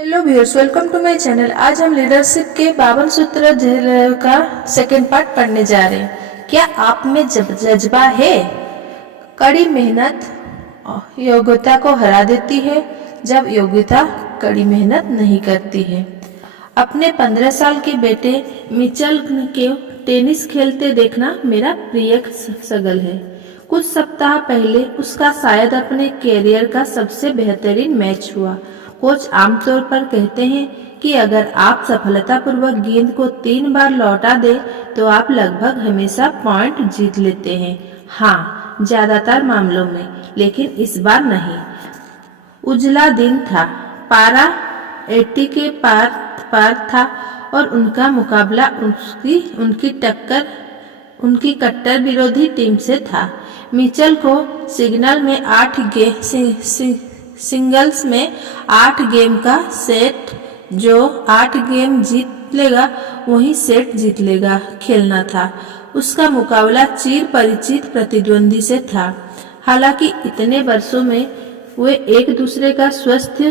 Hello viewers, welcome to my channel. आज हम leadership के 52 सूत्र का सेकेंड पार्ट पढ़ने जा रहे हैं। क्या आप में जज्बा है? कड़ी मेहनत योग्यता को हरा देती है, जब योग्यता कड़ी मेहनत नहीं करती है। अपने 15 साल के बेटे मिचेल के टेनिस खेलते देखना मेरा प्रिय सगल है। कुछ सप्ताह पहले उसका शायद अपने कैरियर का सबसे बेहतरीन मैच हुआ। कोच आमतौर पर कहते हैं कि अगर आप सफलतापूर्वक गेंद को 3 बार लौटा दे तो आप लगभग हमेशा पॉइंट जीत लेते हैं। हाँ, ज्यादातर मामलों में, लेकिन इस बार नहीं। उजला दिन था, पारा 80 के पार था और उनका मुकाबला उनकी कट्टर विरोधी टीम से था। मिचेल को सिंगल्स में 8 गेम का सेट, जो 8 गेम जीत लेगा वही सेट जीत लेगा, खेलना था। उसका मुकाबला चिर परिचित प्रतिद्वंदी से था। हालांकि इतने वर्षों में वे एक दूसरे का स्वस्थ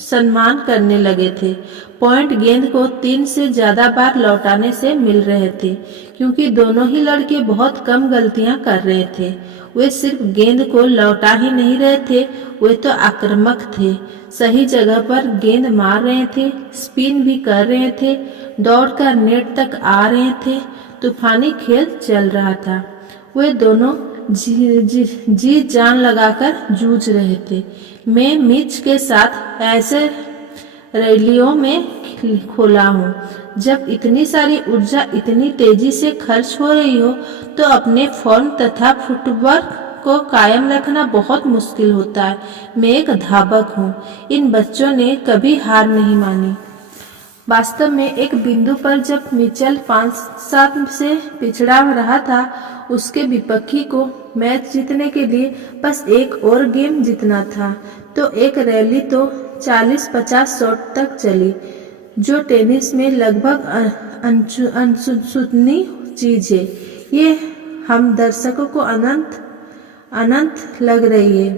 सम्मान करने लगे थे। पॉइंट गेंद को 3 से ज्यादा बार लौटाने से मिल रहे थे, क्योंकि दोनों ही लड़के बहुत कम गलतियां कर रहे थे। वे सिर्फ गेंद को लौटा ही नहीं रहे थे, वे तो आक्रामक थे। सही जगह पर गेंद मार रहे थे, स्पिन भी कर रहे थे, दौड़कर नेट तक आ रहे थे। तूफानी खेल चल रहा था। वे दोनों जी जान लगाकर जूझ रहे थे। मैं मिच के साथ ऐसे रैलियों में खोला हूँ। जब इतनी सारी ऊर्जा इतनी तेजी से खर्च हो रही हो तो अपने फॉर्म तथा फुटवर्क को कायम रखना बहुत मुश्किल होता है। मैं एक धावक हूँ। इन बच्चों ने कभी हार नहीं मानी। वास्तव में एक बिंदु पर जब मिचेल 5-7 से पिछड़ा रहा था, उसके विपक्षी को मैच जीतने के लिए बस एक और गेम जीतना था, तो एक रैली तो 40-50 शॉट तक चली, जो टेनिस में लगभग अनसुनी चीज है। ये हम दर्शकों को अनंत लग रही है।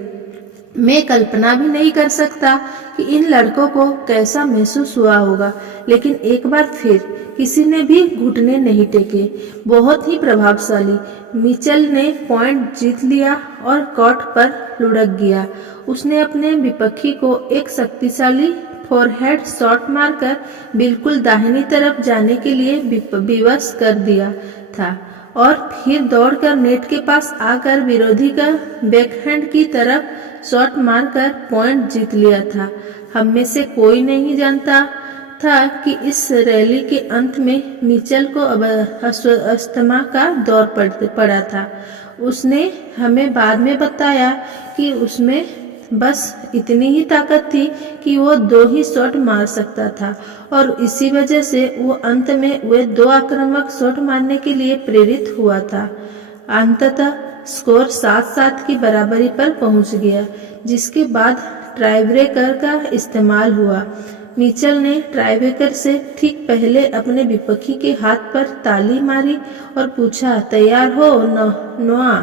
मैं कल्पना भी नहीं कर सकता कि इन लड़कों को कैसा महसूस हुआ होगा, लेकिन एक बार फिर किसी ने भी घुटने नहीं टेके। बहुत ही प्रभावशाली। मिचेल ने पॉइंट जीत लिया और कोर्ट पर लुढ़क गया। उसने अपने विपक्षी को एक शक्तिशाली फोरहेड शॉट मारकर बिल्कुल दाहिनी तरफ जाने के लिए विवश कर दिया था, और फिर दौड़कर नेट के पास आकर विरोधी का बैकहैंड की तरफ शॉट मारकर पॉइंट जीत लिया था। हम में से कोई नहीं जानता था कि इस रैली के अंत में मिचेल को अस्थमा का दौर पड़ा था। उसने हमें बाद में बताया कि उसमें बस इतनी ही ताकत थी कि वो 2 ही शॉट मार सकता था, और इसी वजह से वो अंत में वे 2 आक्रामक शॉट मारने के लिए प्रेरित हुआ था। अंततः स्कोर 7-7 की बराबरी पर पहुंच गया, जिसके बाद टाइब्रेकर का इस्तेमाल हुआ। मिचेल ने टाइब्रेकर से ठीक पहले अपने विपक्षी के हाथ पर ताली मारी और पूछा, तैयार हो नोआ?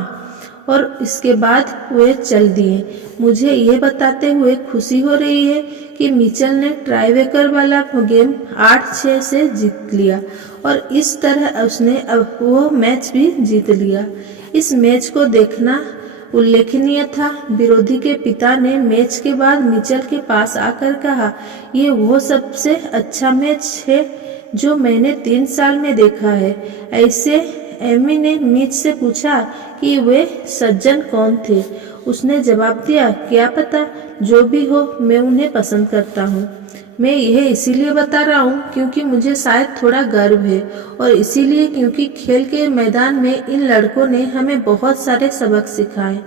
और इसके बाद वे चल दिए। मुझे ये बताते हुए खुशी हो रही है कि मिचेल ने टाइब्रेकर वाला गेम 8-6 से जीत लिया, और इस तरह उसने अब वो मैच भी जीत लिया। इस मैच को देखना उल्लेखनीय था। विरोधी के पिता ने मैच के बाद मिचेल के पास आकर कहा, ये वो सबसे अच्छा मैच है जो मैंने 3 साल में देखा है। ऐसे एमी ने मिच से पूछा कि वे सज्जन कौन थे। उसने जवाब दिया, क्या पता, जो भी हो, मैं उन्हें पसंद करता हूँ। मैं यह इसीलिए बता रहा हूँ क्योंकि मुझे शायद थोड़ा गर्व है, और इसीलिए क्योंकि खेल के मैदान में इन लड़कों ने हमें बहुत सारे सबक सिखाए।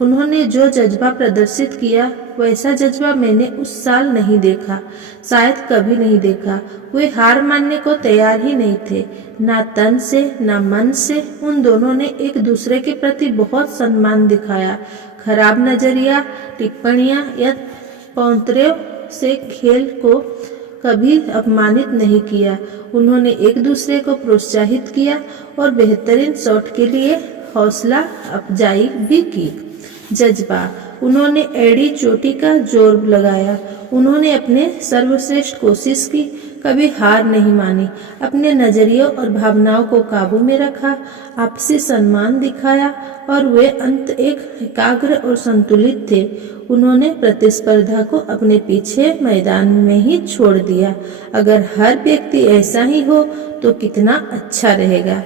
उन्होंने जो जज्बा प्रदर्शित किया, वैसा जज्बा मैंने उस साल नहीं देखा, शायद कभी नहीं देखा। वे हार मानने को तैयार ही नहीं थे, ना तन से ना मन से। उन दोनों ने एक दूसरे के प्रति बहुत सम्मान दिखाया। खराब नजरिया, टिप्पणियां या पौंतरे से खेल को कभी अपमानित नहीं किया। उन्होंने एक दूसरे को प्रोत्साहित किया और बेहतरीन शॉट के लिए हौसला अफजाई भी की। जज्बा, उन्होंने एड़ी चोटी का जोर लगाया उन्होंने अपने सर्वश्रेष्ठ कोशिश की, कभी हार नहीं मानी, अपने नजरियों और भावनाओं को काबू में रखा, आपसी सम्मान दिखाया और वे अंत एक एकाग्र और संतुलित थे। उन्होंने प्रतिस्पर्धा को अपने पीछे मैदान में ही छोड़ दिया। अगर हर व्यक्ति ऐसा ही हो तो कितना अच्छा रहेगा।